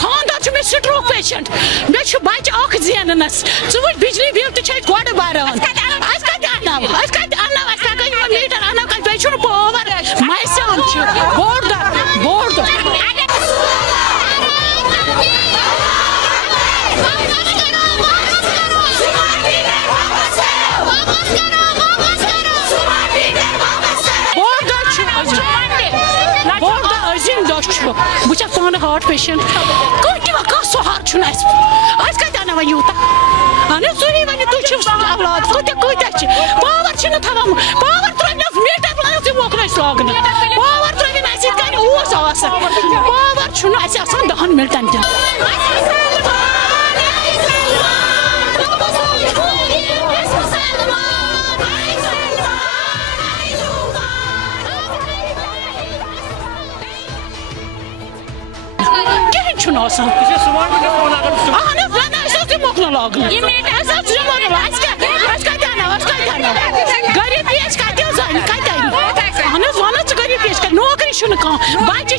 खानदार मे stroke patient मे बच्चे अख genus वे बिजली बिल तो गोड बारान मीटर अनो पावर मैसान बोर्ड बोर्ड बह पान हार्ट पेशेंट कह सुहार कत वन यूत अहन तुम वन औलाद कत पावर पावर त्रो मीटर लाइन मोकन लाग पावर त्रो पावर 10 मिनटन मोकन लाग गरीबी गरीबी नौकरी बच्चे